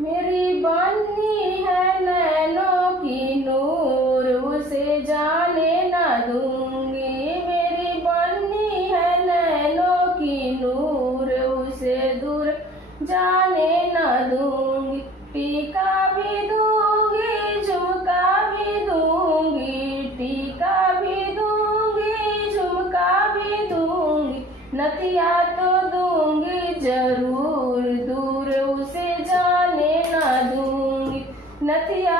मेरी बन्नी है नैनों की नूर, उसे जाने ना दूंगी। मेरी बन्नी है नैनों की नूर, उसे दूर जाने ना दूंगी। टीका भी दूंगी, झुमका भी दूंगी, टीका भी दूंगी, झुमका भी दूंगी, नथिया तो दूंगी जरूर, दूर उसे जाने ना दूंगी। नथिया